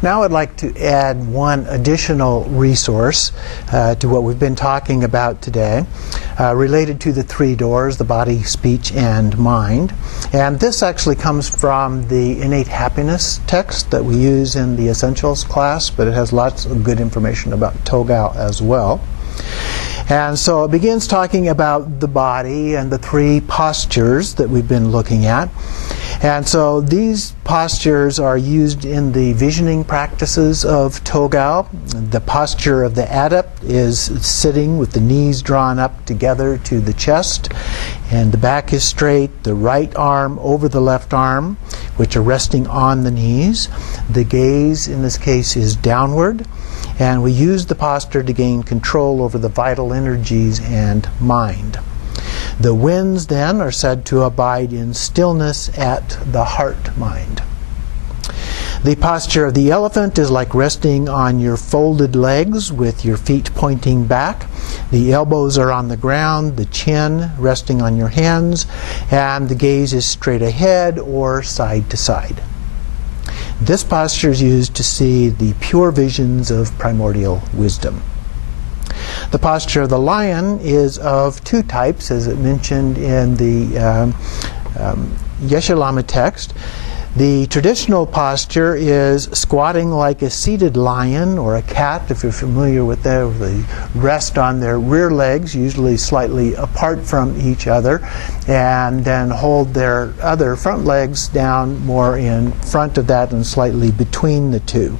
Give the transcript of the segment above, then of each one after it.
Now I'd like to add one additional resource to what we've been talking about today, related to the three doors, the body, speech, and mind. And this actually comes from the Innate Happiness text that we use in the Essentials class, but it has lots of good information about Togal as well. And so it begins talking about the body and the three postures that we've been looking at. And so these postures are used in the visioning practices of Togal. The posture of the adept is sitting with the knees drawn up together to the chest, and the back is straight, the right arm over the left arm, which are resting on the knees. The gaze in this case is downward. And we use the posture to gain control over the vital energies and mind. The winds then are said to abide in stillness at the heart-mind. The posture of the elephant is like resting on your folded legs with your feet pointing back. The elbows are on the ground, the chin resting on your hands, and the gaze is straight ahead or side to side. This posture is used to see the pure visions of primordial wisdom. The posture of the lion is of two types, as it mentioned in the Yeshe Lama text. The traditional posture is squatting like a seated lion or a cat, if you're familiar with that. They rest on their rear legs, usually slightly apart from each other, and then hold their other front legs down more in front of that and slightly between the two.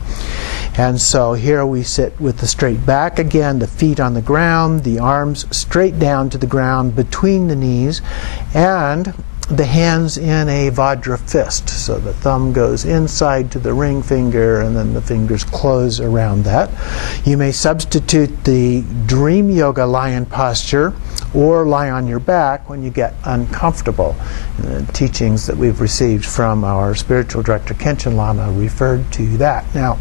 And so here we sit with the straight back again, the feet on the ground, the arms straight down to the ground between the knees, and the hands in a Vajra fist. So the thumb goes inside to the ring finger and then the fingers close around that. You may substitute the Dream Yoga lion posture or lie on your back when you get uncomfortable. The teachings that we've received from our spiritual director Yeshe Lama referred to that. Now,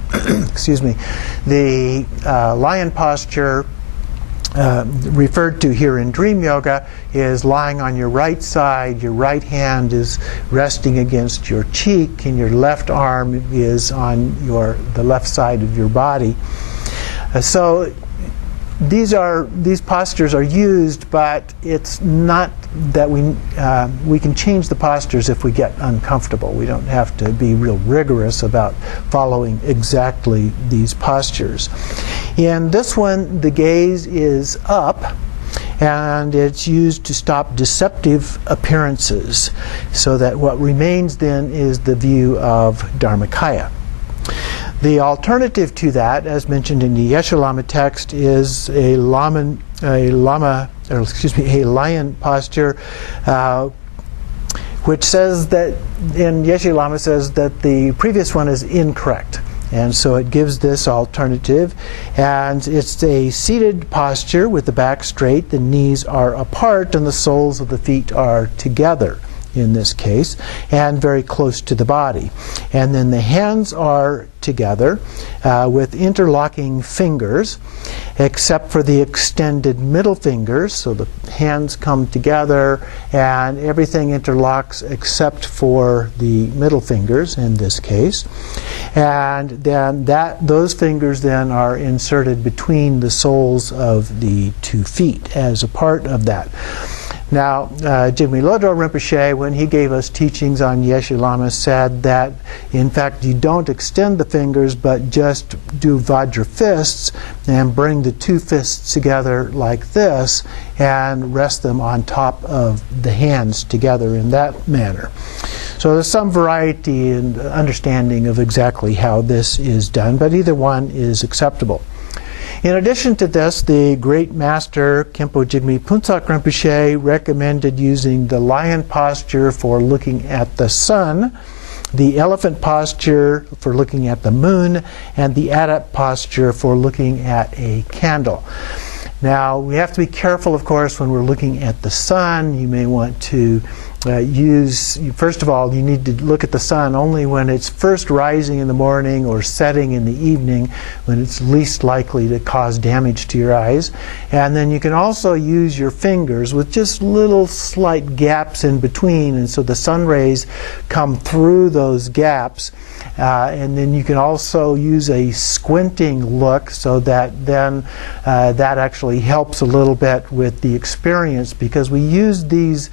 excuse me, the lion posture referred to here in Dream Yoga is lying on your right side, your right hand is resting against your cheek, and your left arm is on the left side of your body. So these postures are used, but it's not that we can change the postures if we get uncomfortable. We don't have to be real rigorous about following exactly these postures. In this one, the gaze is up, and it's used to stop deceptive appearances, so that what remains then is the view of Dharmakaya. The alternative to that, as mentioned in the Yeshe Lama text, is a lion posture, which says that, in Yeshe Lama says that the previous one is incorrect. And so it gives this alternative, and it's a seated posture with the back straight, the knees are apart, and the soles of the feet are together in this case, and very close to the body. And then the hands are together with interlocking fingers, except for the extended middle fingers. So the hands come together and everything interlocks except for the middle fingers in this case. And then those fingers then are inserted between the soles of the 2 feet as a part of that. Now, Jigme Lodro Rinpoche, when he gave us teachings on Yeshe Lama, said that, in fact, you don't extend the fingers, but just do Vajra fists and bring the 2 fists together like this and rest them on top of the hands together in that manner. So there's some variety and understanding of exactly how this is done, but either one is acceptable. In addition to this, the great master Khenpo Jigme Phuntsok Rinpoche recommended using the lion posture for looking at the sun, the elephant posture for looking at the moon, and the adept posture for looking at a candle. Now, we have to be careful, of course, when we're looking at the sun. You may want to first of all, you need to look at the sun only when it's first rising in the morning or setting in the evening, when it's least likely to cause damage to your eyes. And then you can also use your fingers with just little slight gaps in between, and so the sun rays come through those gaps. And then you can also use a squinting look, so that then that actually helps a little bit with the experience, because we use these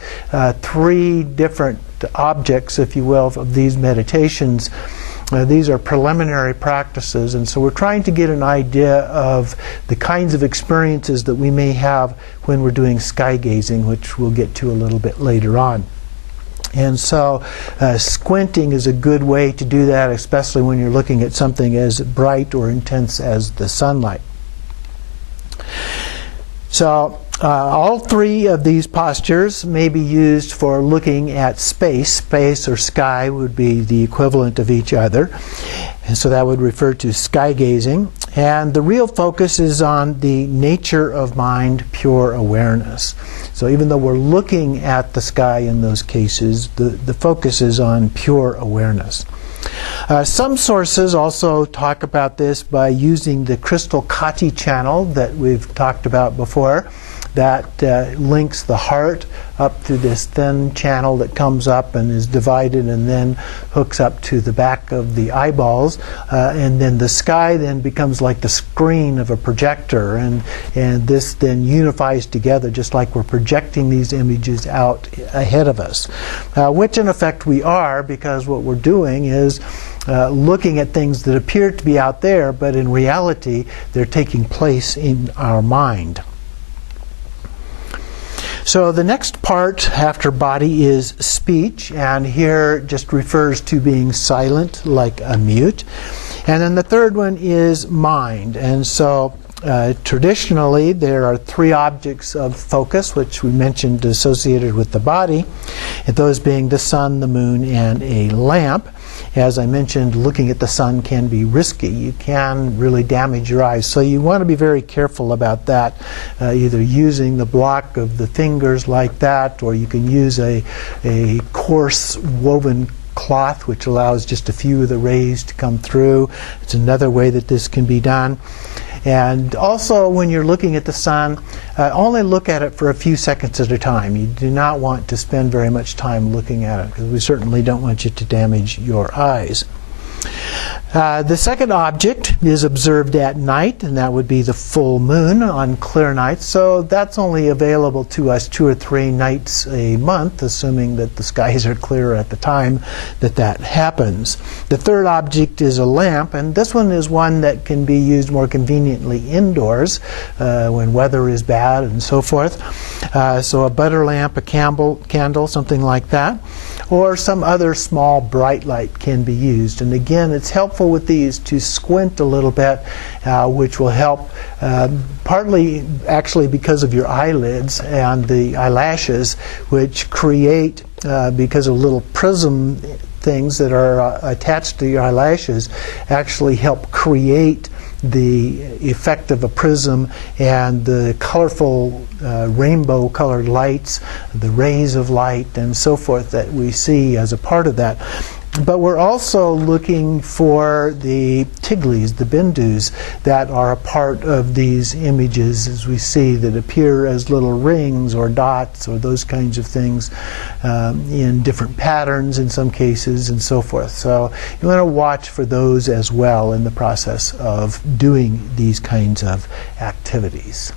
three different objects, if you will, of these meditations. These are preliminary practices, and so we're trying to get an idea of the kinds of experiences that we may have when we're doing sky gazing, which we'll get to a little bit later on. And so squinting is a good way to do that, especially when you're looking at something as bright or intense as the sunlight. So all three of these postures may be used for looking at space. Space or sky would be the equivalent of each other. And so that would refer to sky gazing. And the real focus is on the nature of mind, pure awareness. So even though we're looking at the sky in those cases, the focus is on pure awareness. Some sources also talk about this by using the crystal Kati channel that we've talked about before. That links the heart up through this thin channel that comes up and is divided and then hooks up to the back of the eyeballs. And then the sky then becomes like the screen of a projector, and this then unifies together just like we're projecting these images out ahead of us. Which in effect we are, because what we're doing is looking at things that appear to be out there, but in reality they're taking place in our mind. So the next part after body is speech, and here just refers to being silent like a mute. And then the third one is mind. And so traditionally there are three objects of focus, which we mentioned associated with the body, and those being the sun, the moon, and a lamp. As I mentioned, looking at the sun can be risky. You can really damage your eyes. So you want to be very careful about that, either using the block of the fingers like that, or you can use a coarse woven cloth which allows just a few of the rays to come through. It's another way that this can be done. And also, when you're looking at the sun, only look at it for a few seconds at a time. You do not want to spend very much time looking at it, because we certainly don't want you to damage your eyes. The second object is observed at night, and that would be the full moon on clear nights. So that's only available to us 2 or 3 nights a month, assuming that the skies are clear at the time that happens. The third object is a lamp, and this one is one that can be used more conveniently indoors when weather is bad and so forth. So a butter lamp, a candle, something like that. Or some other small bright light can be used. And again, it's helpful with these to squint a little bit, which will help partly actually because of your eyelids and the eyelashes, which create, because of little prism things that are attached to your eyelashes, actually help create the effect of a prism and the colorful rainbow colored lights, the rays of light and so forth that we see as a part of that. But we're also looking for the tiglis, the bindus, that are a part of these images, as we see, that appear as little rings or dots or those kinds of things in different patterns in some cases and so forth. So you want to watch for those as well in the process of doing these kinds of activities.